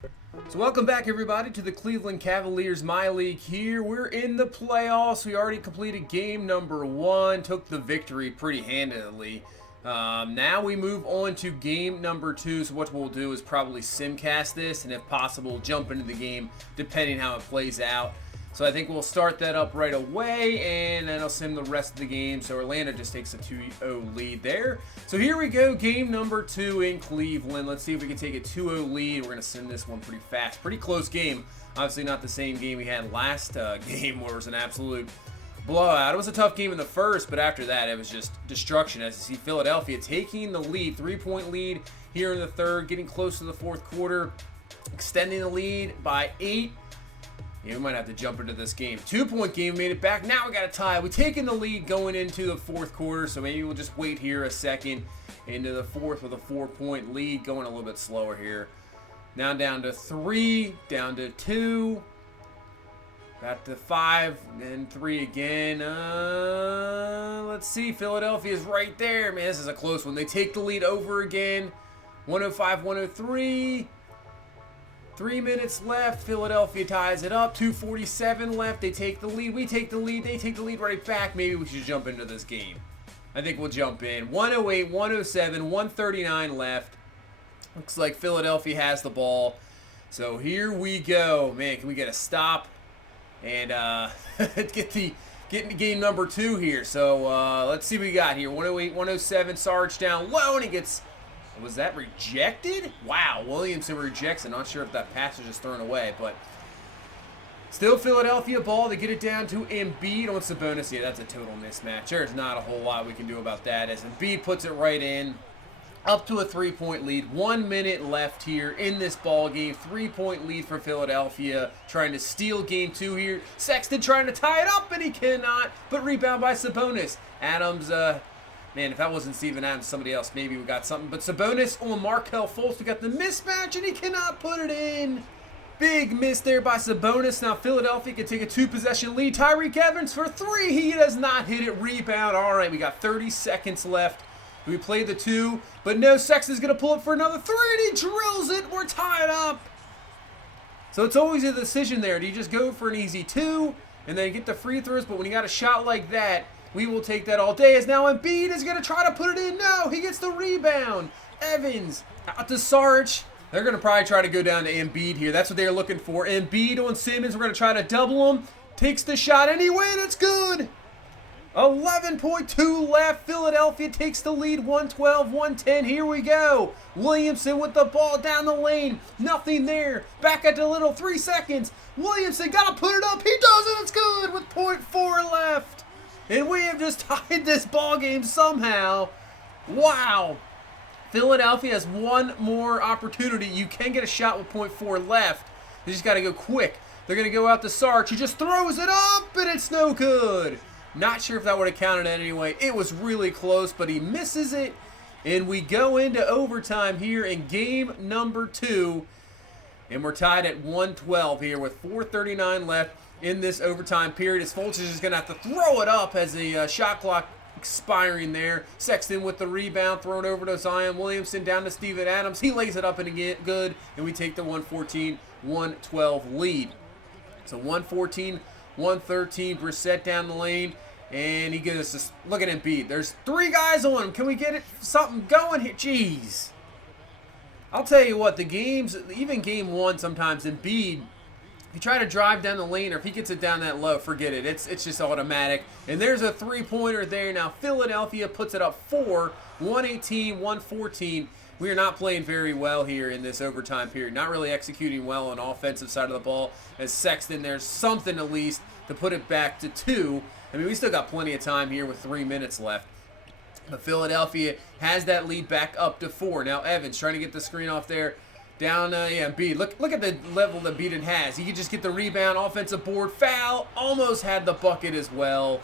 So welcome back everybody to the Cleveland Cavaliers MyLeague here. We're in the playoffs. We already completed game number 1, took the victory pretty handily. Now we move on to game number 2. So what we'll do is probably simcast this and if possible jump into the game depending how it plays out. So I think we'll start that up right away, and then I'll sim the rest of the game. So Orlando just takes a 2-0 lead there. So here we go, game number 2 in Cleveland. Let's see if we can take a 2-0 lead. We're going to sim this one pretty fast. Pretty close game. Obviously not the same game we had last game where it was an absolute blowout. It was a tough game in the first, but after that it was just destruction. As you see, Philadelphia taking the lead, 3-point lead here in the third, getting close to the fourth quarter, extending the lead by 8. Yeah, we might have to jump into this game. 2-point game, made it back. Now we got a tie. We're taking the lead going into the fourth quarter, so maybe we'll just wait here a second into the fourth with a 4-point lead. Going a little bit slower here. Now down to 3, down to 2, back to 5, and 3 again. Let's see. Philadelphia's right there. Man, this is a close one. They take the lead over again. 105-103. 3 minutes left. Philadelphia ties it up. 2:47 left. They take the lead. We take the lead. They take the lead right back. Maybe we should jump into this game. I think we'll jump in. 108, 107, 139 left. Looks like Philadelphia has the ball. So here we go. Man, can we get a stop and get into game number 2 here. So let's see what we got here. 108, 107. Sarge down low, and he gets... Was that rejected? Wow, Williamson rejects it. Not sure if that pass was just thrown away, but still Philadelphia ball. They get it down to Embiid on Sabonis. Yeah, that's a total mismatch. There's not a whole lot we can do about that as Embiid puts it right in. Up to a 3-point lead. 1 minute left here in this ball game. 3-point lead for Philadelphia. Trying to steal game 2 here. Sexton trying to tie it up, and he cannot. But rebound by Sabonis. Adams, man, if that wasn't Steven Adams, somebody else, maybe we got something. But Sabonis on Markelle Fultz. We got the mismatch, and he cannot put it in. Big miss there by Sabonis. Now Philadelphia can take a 2-possession lead. Tyreke Evans for 3. He does not hit it. Rebound. All right, we got 30 seconds left. We played the 2, but no, Sexton's going to pull it for another 3, and he drills it. We're tied up. So it's always a decision there. Do you just go for an easy 2 and then get the free throws? But when you got a shot like that, we will take that all day. As now Embiid is going to try to put it in. No, he gets the rebound. Evans out to Sarge. They're going to probably try to go down to Embiid here. That's what they're looking for. Embiid on Simmons. We're going to try to double him. Takes the shot anyway, and it's good. 11.2 left. Philadelphia takes the lead. 112-110. Here we go. Williamson with the ball down the lane. Nothing there. Back at the little. 3 seconds. Williamson got to put it up. He does it. It's good with 0.4 left. And we have just tied this ball game somehow. Wow. Philadelphia has one more opportunity. You can get a shot with 0.4 left. You just got to go quick. They're going to go out to Sarge. He just throws it up, and it's no good. Not sure if that would have counted anyway. It was really close, but he misses it. And we go into overtime here in game number 2. And we're tied at 112 here with 4:39 left in this overtime period. As Fultz is just going to have to throw it up as the shot clock expiring there. Sexton with the rebound, thrown over to Zion Williamson, down to Steven Adams. He lays it up and again, good. And we take the 114-112 lead. So 114-113, Brissett down the lane. And he gets us, look at Embiid. There's 3 guys on him. Can we get something going here? Jeez. I'll tell you what, the games, even game 1 sometimes, Embiid, if you try to drive down the lane or if he gets it down that low, forget it. It's just automatic. And there's a 3-pointer there. Now Philadelphia puts it up 4, 118-114. We are not playing very well here in this overtime period. Not really executing well on the offensive side of the ball. As Sexton, there's something at least to put it back to 2. I mean, we still got plenty of time here with 3 minutes left. But Philadelphia has that lead back up to 4. Now Evans trying to get the screen off there. Down, Embiid. Look at the level that Embiid has. He could just get the rebound, offensive board, foul. Almost had the bucket as well.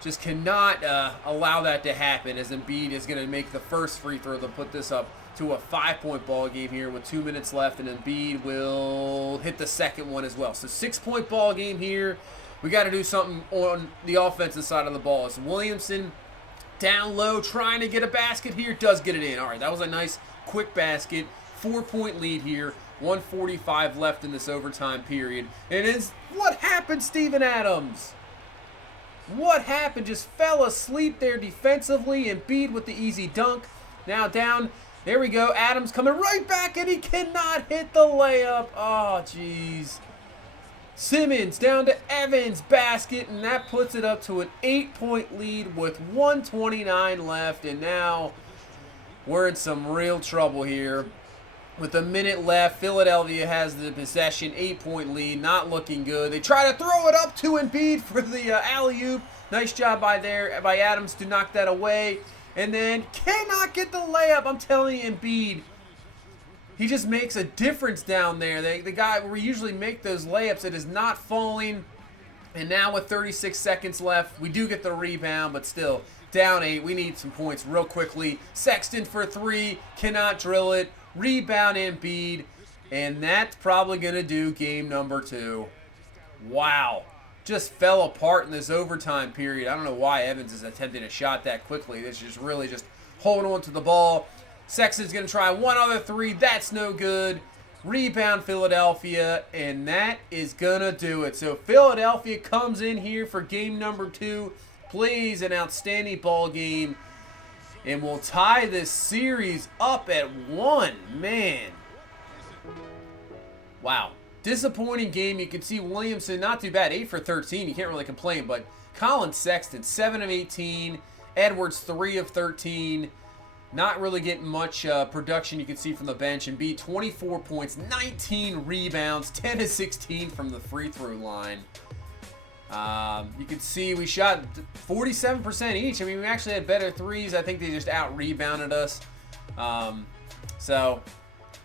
Just cannot allow that to happen as Embiid is going to make the first free throw to put this up to a 5-point ball game here with 2 minutes left, and Embiid will hit the second one as well. So 6-point ball game here. We got to do something on the offensive side of the ball. It's Williamson down low trying to get a basket here. Does get it in. All right, that was a nice quick basket. 4-point lead here 1:45 left in this overtime period. And it's what happened, Steven Adams? What happened? Just fell asleep there defensively. Embiid with the easy dunk. Now down. There we go. Adams coming right back, and he cannot hit the layup. Oh, jeez. Simmons down to Evans' basket, and that puts it up to an 8-point lead with 1:29 left. And now we're in some real trouble here. With a minute left, Philadelphia has the possession, 8-point lead, not looking good. They try to throw it up to Embiid for the alley-oop. Nice job by Adams to knock that away. And then cannot get the layup. I'm telling you, Embiid, he just makes a difference down there. The guy where we usually make those layups, it is not falling. And now with 36 seconds left, we do get the rebound, but still, down 8. We need some points real quickly. Sexton for 3, cannot drill it. Rebound Embiid, and that's probably going to do game number 2. Wow. Just fell apart in this overtime period. I don't know why Evans is attempting a shot that quickly. This is really just holding on to the ball. Sexton's going to try one other 3. That's no good. Rebound Philadelphia, and that is going to do it. So Philadelphia comes in here for game number 2. Plays an outstanding ball game. And we'll tie this series up at 1. Man. Wow. Disappointing game. You can see Williamson, not too bad. 8 for 13. You can't really complain. But Collin Sexton, 7 of 18. Edwards, 3 of 13. Not really getting much production you can see from the bench. And Embiid, 24 points, 19 rebounds, 10 of 16 from the free throw line. You can see we shot 47% each. I mean, we actually had better threes. I think they just out-rebounded us. So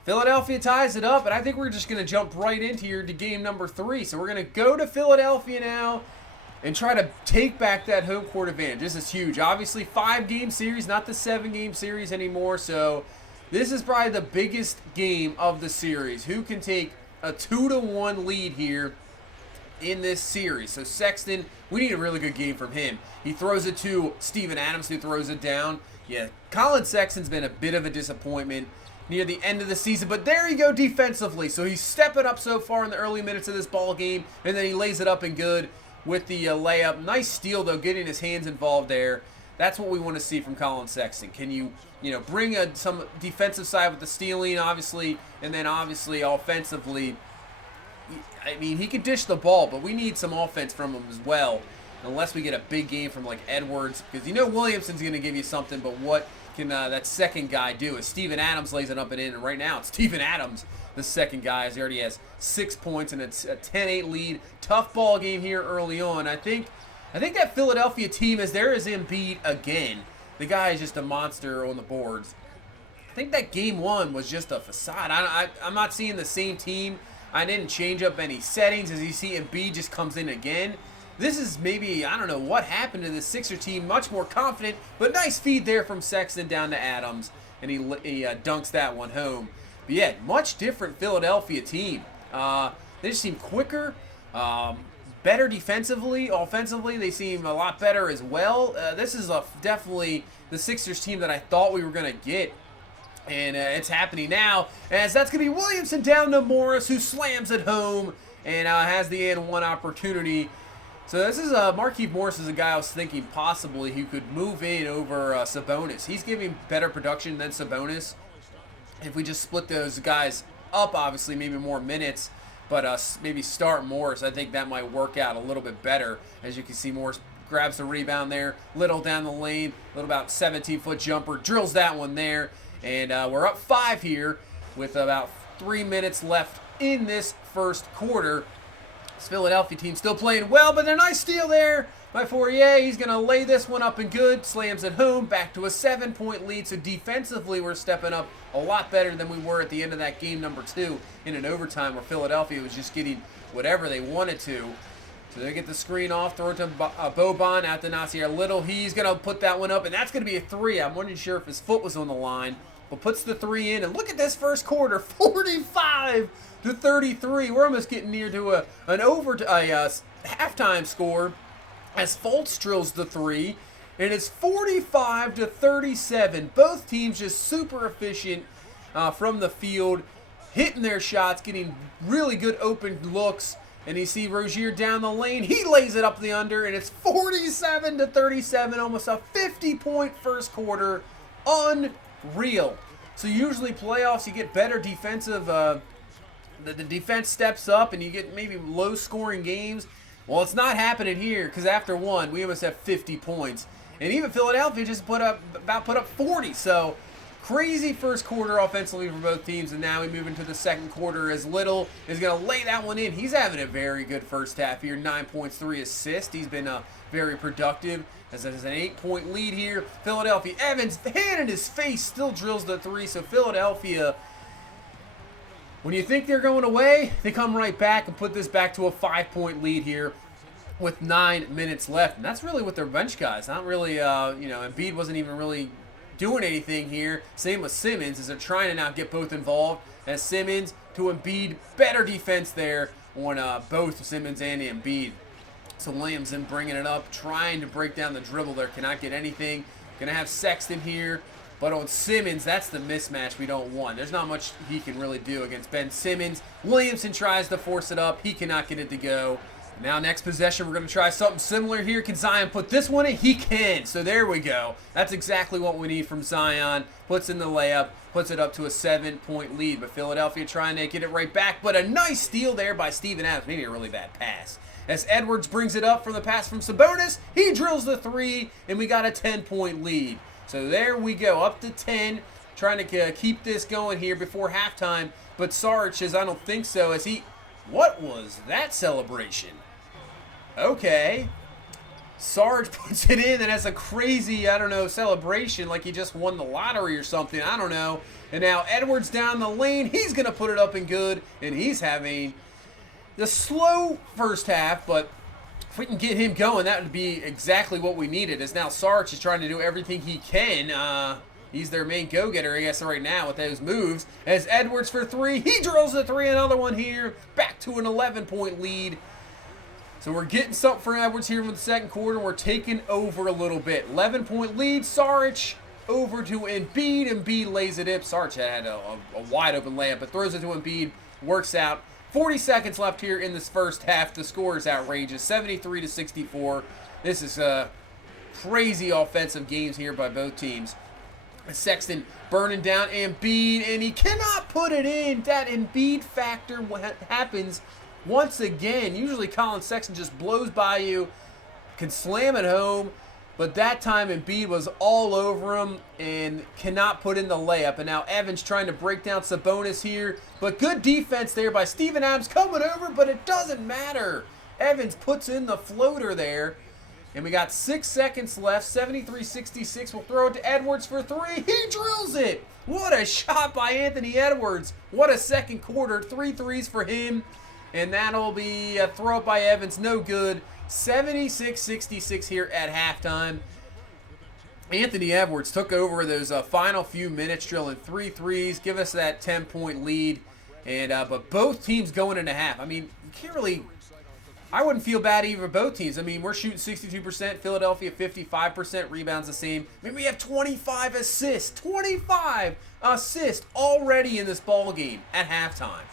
Philadelphia ties it up, and I think we're just going to jump right into here to game number 3. So we're going to go to Philadelphia now and try to take back that home court advantage. This is huge. Obviously, 5-game series, not the 7-game series anymore. So this is probably the biggest game of the series. Who can take a 2-1 lead here in this series? So Sexton, we need a really good game from him. He throws it to Steven Adams, who throws it down. Yeah, Collin Sexton's been a bit of a disappointment near the end of the season, but there you go defensively. So he's stepping up so far in the early minutes of this ball game, and then he lays it up and good with the layup. Nice steal, though, getting his hands involved there. That's what we want to see from Collin Sexton. Can you bring some defensive side with the stealing, obviously, and then obviously offensively. I mean, he can dish the ball, but we need some offense from him as well, unless we get a big game from, like, Edwards, because Williamson's going to give you something, but what can that second guy do? As Steven Adams lays it up and in, and right now it's Steven Adams, the second guy, as he already has 6 points, and it's a 10-8 lead. Tough ball game here early on. I think that Philadelphia team, as there is Embiid again, the guy is just a monster on the boards. I think that game 1 was just a facade. I'm not seeing the same team. I didn't change up any settings. As you see, Embiid just comes in again. This is maybe, I don't know what happened to the Sixer team. Much more confident, but nice feed there from Sexton down to Adams, and he dunks that one home. But yeah, much different Philadelphia team. They just seem quicker, better defensively. Offensively, they seem a lot better as well. This is definitely the Sixers team that I thought we were going to get. And it's happening now, as that's going to be Williamson down to Morris, who slams it home and has the and-one opportunity. So this is Markieff Morris is a guy I was thinking possibly who could move in over Sabonis. He's giving better production than Sabonis. If we just split those guys up, obviously, maybe more minutes, but maybe start Morris, I think that might work out a little bit better. As you can see, Morris grabs the rebound there, little down the lane, little about 17-foot jumper, drills that one there. And we're up 5 here with about 3 minutes left in this first quarter. This Philadelphia team still playing well, but a nice steal there by Fourier. He's going to lay this one up and good. Slams it home, back to a 7-point lead. So defensively, we're stepping up a lot better than we were at the end of that game number 2 in an overtime where Philadelphia was just getting whatever they wanted to. So they get the screen off, throw it to Boban out to Nasir Little. He's going to put that one up, and that's going to be a 3. I wasn't sure if his foot was on the line, but puts the 3 in. And look at this first quarter, 45-33. We're almost getting near to a halftime score as Fultz drills the 3, and it's 45-37. Both teams just super efficient from the field, hitting their shots, getting really good open looks. And you see Rozier down the lane. He lays it up the under, and it's 47-37, almost a 50-point first quarter. Unreal. So usually playoffs, you get better defensive, the defense steps up, and you get maybe low-scoring games. Well, it's not happening here, because after one, we almost have 50 points. And even Philadelphia just put up 40. So crazy first quarter offensively for both teams, and now we move into the second quarter as Little is going to lay that one in. He's having a very good first half here, 9 points, 3 assists. He's been very productive as it is an 8-point lead here. Philadelphia, Evans, hand in his face, still drills the three. So Philadelphia, when you think they're going away, they come right back and put this back to a 5-point lead here with 9 minutes left. And that's really with their bench guys. Not really, Embiid wasn't even really doing anything here. Same with Simmons, as they're trying to now get both involved. As Simmons to Embiid, better defense there on both Simmons and Embiid. So Williamson bringing it up, trying to break down the dribble there, cannot get anything. Gonna have Sexton here, but on Simmons, that's the mismatch we don't want. There's not much he can really do against Ben Simmons. Williamson tries to force it up, he cannot get it to go. Now next possession, we're going to try something similar here. Can Zion put this one in? He can. So there we go. That's exactly what we need from Zion. Puts in the layup, puts it up to a 7-point lead. But Philadelphia trying to get it right back. But a nice steal there by Steven Adams. Maybe a really bad pass. As Edwards brings it up from the pass from Sabonis, he drills the three, and we got a 10-point lead. So there we go, up to 10. Trying to keep this going here before halftime. But Sarge says, I don't think so, as he... What was that celebration? Okay. Sarge puts it in, and that's a crazy, I don't know, celebration like he just won the lottery or something. I don't know. And now Edwards down the lane. He's going to put it up and good, and he's having the slow first half, but if we can get him going, that would be exactly what we needed. As now Sarge is trying to do everything he can. He's their main go-getter, I guess, right now with those moves. As Edwards for three. He drills the three. Another one here. Back to an 11-point lead. So we're getting something for Edwards here in the second quarter. We're taking over a little bit. 11-point lead. Saric over to Embiid. Embiid lays it up. Saric had a wide-open layup, but throws it to Embiid. Works out. 40 seconds left here in this first half. The score is outrageous. 73-64. This is crazy offensive games here by both teams. Sexton burning down Embiid, and he cannot put it in. That Embiid factor happens once again. Usually Colin Sexton just blows by you, can slam it home, but that time Embiid was all over him and cannot put in the layup. And now Evans trying to break down Sabonis here, but good defense there by Steven Adams coming over, but it doesn't matter. Evans puts in the floater there, and we got 6 seconds left. 73-66. We'll throw it to Edwards for three. He drills it. What a shot by Anthony Edwards. What a second quarter. 3 threes for him. And that'll be a throw up by Evans. No good. 76-66 here at halftime. Anthony Edwards took over those final few minutes, drilling 3 threes. Give us that 10-point lead. And but both teams going into half. I mean, you can't really... I wouldn't feel bad either for both teams. I mean, we're shooting 62%. Philadelphia 55%. Rebounds the same. I mean, we have 25 assists. 25 assists already in this ball game at halftime.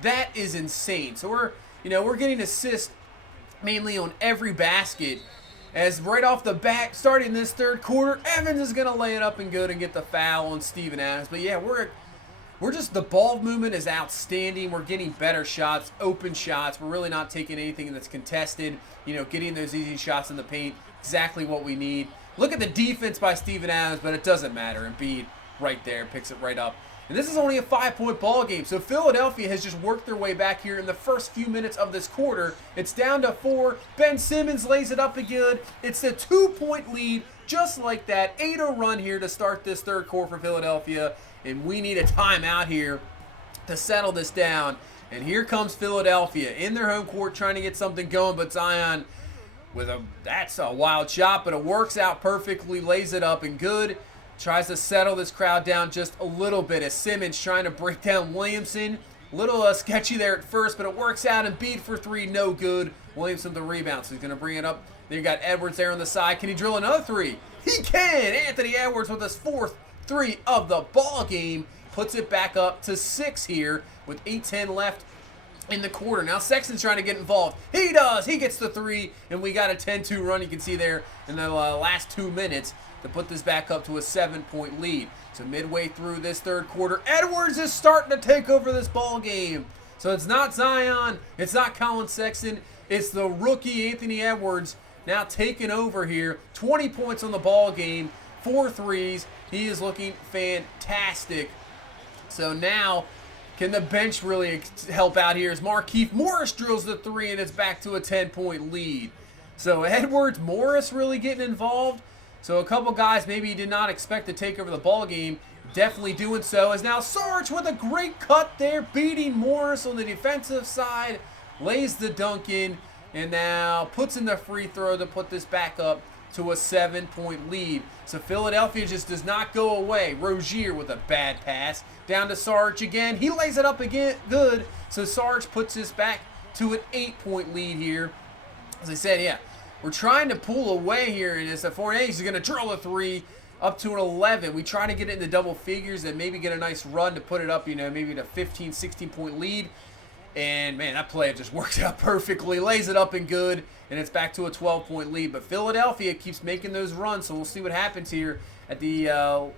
That is insane. So we're getting assists mainly on every basket. As right off the bat, starting this third quarter, Evans is going to lay it up and good and get the foul on Steven Adams. But yeah, we're just, the ball movement is outstanding. We're getting better shots, open shots. We're really not taking anything that's contested. Getting those easy shots in the paint, exactly what we need. Look at the defense by Steven Adams, but it doesn't matter. Embiid right there picks it right up. And this is only a 5-point ball game. So Philadelphia has just worked their way back here in the first few minutes of this quarter. It's down to 4. Ben Simmons lays it up again. It's a 2-point lead, just like that. 8-0 run here to start this third quarter for Philadelphia. And we need a timeout here to settle this down. And here comes Philadelphia in their home court trying to get something going. But Zion that's a wild shot, but it works out perfectly. Lays it up and good. Tries to settle this crowd down just a little bit as Simmons trying to break down Williamson. Little sketchy there at first, but it works out. Embiid for 3, no good. Williamson the rebound, so he's going to bring it up. Then you got Edwards there on the side. Can he drill another 3? He can! Anthony Edwards with his 4th 3 of the ball game. puts it back up to 6 here with 8:10 left in the quarter. Now Sexton's trying to get involved. He does. He gets the 3, and we got a 10-2 run. You can see there in the last 2 minutes to put this back up to a 7-point lead. So midway through this third quarter, Edwards is starting to take over this ball game. So it's not Zion, it's not Collin Sexton, it's the rookie Anthony Edwards now taking over here. 20 points on the ball game, 4 threes. He is looking fantastic. So now, can the bench really help out here as Markieff Morris drills the 3 and it's back to a 10-point lead. So Edwards, Morris really getting involved. So a couple guys maybe you did not expect to take over the ball game, definitely doing so. As now Sarge with a great cut there, beating Morris on the defensive side, lays the dunk in, and now puts in the free throw to put this back up to a 7-point lead. So Philadelphia just does not go away. Rozier with a bad pass. Down to Sarge again. He lays it up again. Good. So Sarge puts this back to an 8-point lead here. As I said, yeah, we're trying to pull away here. And it's a Fournier. He's going to drill a 3 up to an 11. We try to get it in the double figures and maybe get a nice run to put it up, maybe to 15, 16-point lead. And, man, that play just works out perfectly. Lays it up and good, and it's back to a 12-point lead. But Philadelphia keeps making those runs, so we'll see what happens here at the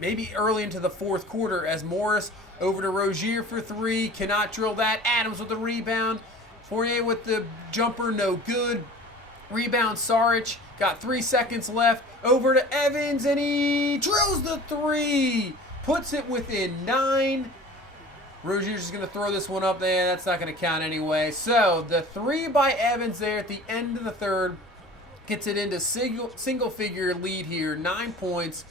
maybe early into the fourth quarter as Morris over to Rozier for 3. Cannot drill that. Adams with the rebound. Fournier with the jumper, no good. Rebound, Saric. Got 3 seconds left. Over to Evans, and he drills the 3. Puts it within 9. Rozier's just going to throw this one up there. That's not going to count anyway. So the 3 by Evans there at the end of the third gets it into single-figure lead here, 9 points.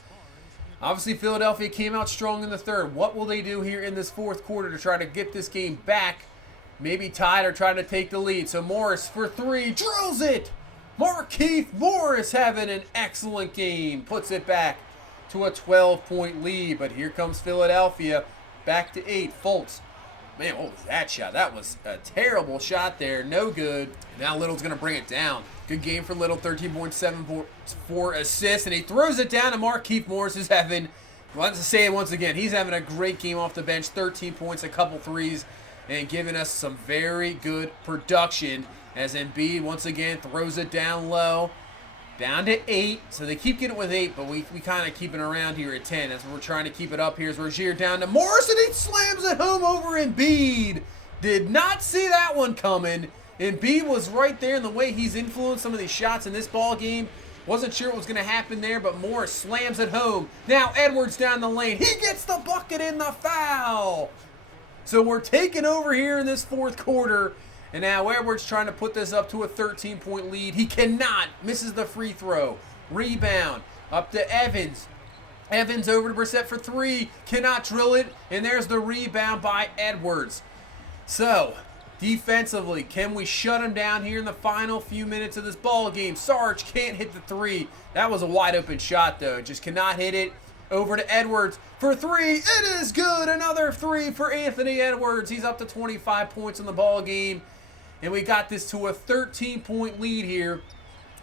Obviously, Philadelphia came out strong in the third. What will they do here in this fourth quarter to try to get this game back? Maybe tied or trying to take the lead. So Morris for 3, drills it. Markieff Morris having an excellent game. Puts it back to a 12-point lead. But here comes Philadelphia. Back to 8. Fultz. Man, what was that shot? That was a terrible shot there. No good. Now Little's going to bring it down. Good game for Little. 13.7 for assists. And he throws it down to Markieff Morris, who's having, let's say it once again, he's having a great game off the bench. 13 points, a couple threes, and giving us some very good production as Embiid once again throws it down low. Down to 8, so they keep getting it with 8, but we kind of keep it around here at 10. That's what we're trying to keep it up here. As Rozier down to Morris, and he slams it home over Embiid. Did not see that one coming. Embiid was right there in the way he's influenced some of these shots in this ball game. Wasn't sure what was going to happen there, but Morris slams it home. Now Edwards down the lane. He gets the bucket in the foul. So we're taking over here in this fourth quarter. And now Edwards trying to put this up to a 13-point lead. He cannot. Misses the free throw. Rebound. Up to Evans. Evans over to Brissett for 3. Cannot drill it. And there's the rebound by Edwards. So, defensively, can we shut him down here in the final few minutes of this ball game? Sarge can't hit the 3. That was a wide open shot, though. Just cannot hit it. Over to Edwards for 3. It is good. Another 3 for Anthony Edwards. He's up to 25 points in the ball game. And we got this to a 13-point lead here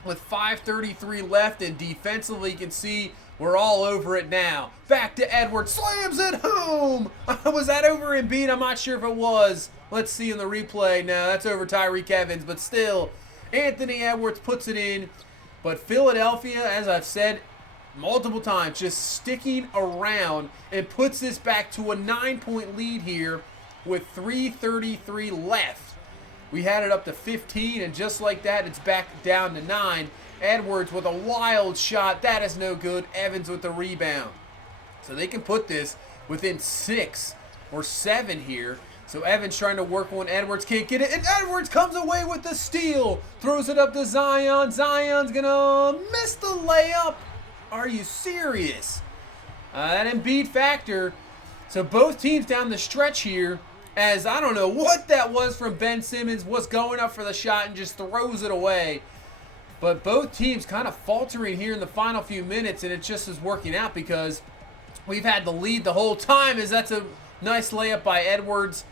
with 5:33 left. And defensively, you can see we're all over it now. Back to Edwards. Slams it home. Was that over Embiid? I'm not sure if it was. Let's see in the replay. No, that's over Tyreke Evans. But still, Anthony Edwards puts it in. But Philadelphia, as I've said multiple times, just sticking around and puts this back to a 9-point lead here with 3:33 left. We had it up to 15, and just like that, it's back down to 9. Edwards with a wild shot. That is no good. Evans with the rebound. So they can put this within 6 or 7 here. So Evans trying to work on Edwards. Can't get it. And Edwards comes away with the steal. Throws it up to Zion. Zion's going to miss the layup. Are you serious? That Embiid factor. So both teams down the stretch here, as I don't know what that was from Ben Simmons, was going up for the shot and just throws it away. But both teams kind of faltering here in the final few minutes, and it just is working out because we've had the lead the whole time, as that's a nice layup by Edwards.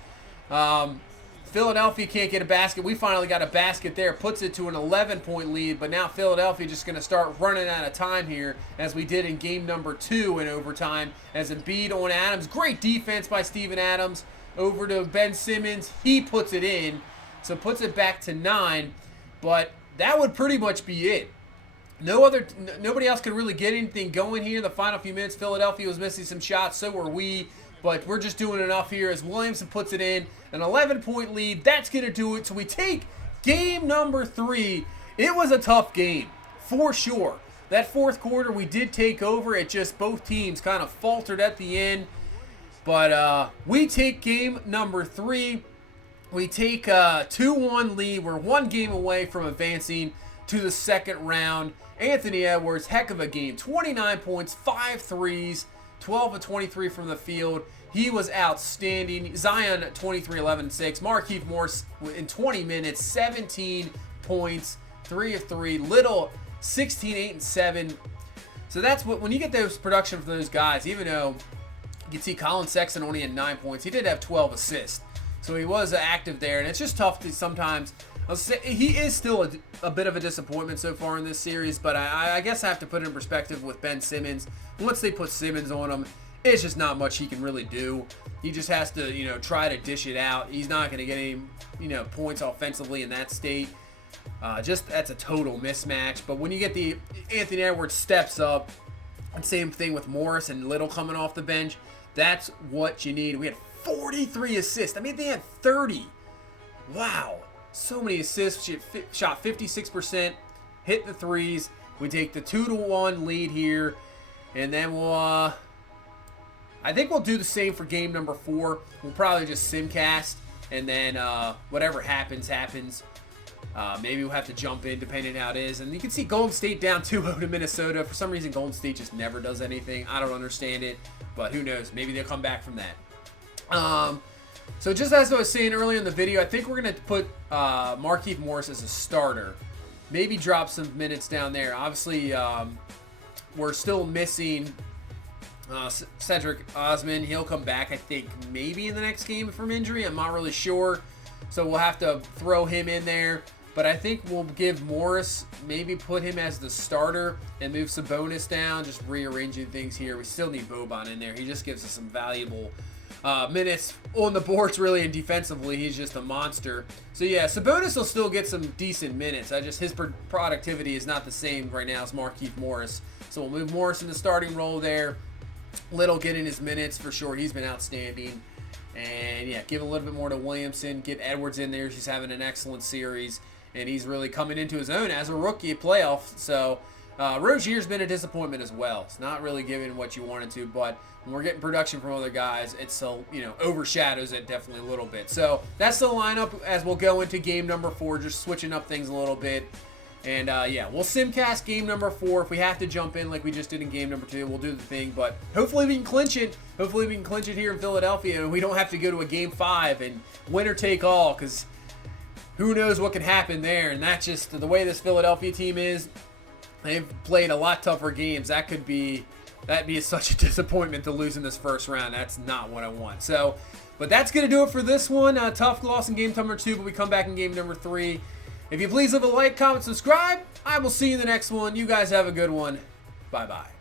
Philadelphia can't get a basket. We finally got a basket there. Puts it to an 11-point lead. But now Philadelphia just going to start running out of time here, as we did in game number 2 in overtime. As Embiid on Adams. Great defense by Steven Adams. Over to Ben Simmons. He puts it in. So puts it back to 9. But that would pretty much be it. Nobody else could really get anything going here. The final few minutes, Philadelphia was missing some shots. So were we. But we're just doing enough here as Williamson puts it in. An 11-point lead. That's going to do it. So we take game number 3. It was a tough game, for sure. That fourth quarter, we did take over. It just, both teams kind of faltered at the end. But we take game number 3. We take a 2-1 lead. We're 1 game away from advancing to the second round. Anthony Edwards, heck of a game. 29 points, 5 threes, 12 of 23 from the field. He was outstanding. Zion, 23, 11, 6. Markieff Morris in 20 minutes, 17 points, 3 of 3. Little, 16, 8, and 7. So that's what, when you get those production from those guys, even though you can see Colin Sexton only had 9 points, he did have 12 assists. So he was active there, and it's just tough to sometimes. He is still a bit of a disappointment so far in this series, but I guess I have to put it in perspective with Ben Simmons. Once they put Simmons on him, it's just not much he can really do. He just has to, try to dish it out. He's not going to get any, points offensively in that state. That's a total mismatch. But when you get the Anthony Edwards steps up, and same thing with Morris and Little coming off the bench, that's what you need. We had 43 assists. I mean, they had 30. Wow. So many assists. She shot 56%, hit the threes. We take the 2-1 lead here, and then we'll, I think we'll do the same for game number 4. We'll probably just simcast, and then whatever happens, happens. Maybe we'll have to jump in depending on how it is. And you can see Golden State down 2-0 to Minnesota. For some reason, Golden State just never does anything. I don't understand it, but who knows? Maybe they'll come back from that. So just as I was saying earlier in the video, I think we're going to put Markieff Morris as a starter. Maybe drop some minutes down there. Obviously, we're still missing Cedric Osman. He'll come back, I think, maybe in the next game from injury. I'm not really sure. So we'll have to throw him in there. But I think we'll give Morris, maybe put him as the starter and move Sabonis down, just rearranging things here. We still need Boban in there. He just gives us some valuable minutes on the boards, really, and defensively, he's just a monster. So yeah, Sabonis will still get some decent minutes. His productivity is not the same right now as Markieff Morris. So we'll move Morris in the starting role there. Little getting his minutes for sure. He's been outstanding. And yeah, give a little bit more to Williamson. Get Edwards in there. He's having an excellent series. And he's really coming into his own as a rookie at playoff. So Rozier's been a disappointment as well. It's not really giving what you wanted to, but when we're getting production from other guys, it still, overshadows it definitely a little bit. So that's the lineup as we'll go into game number 4, just switching up things a little bit. And yeah, we'll simcast game number 4. If we have to jump in like we just did in game number 2, we'll do the thing. But hopefully we can clinch it. Hopefully we can clinch it here in Philadelphia, and we don't have to go to a game 5 and winner take all, because who knows what can happen there. And that's just the way this Philadelphia team is. They've played a lot tougher games. That'd be such a disappointment to lose in this first round. That's not what I want. So, but that's going to do it for this one. Tough loss in game number 2, but we come back in game number 3. If you please leave a like, comment, subscribe. I will see you in the next one. You guys have a good one. Bye-bye.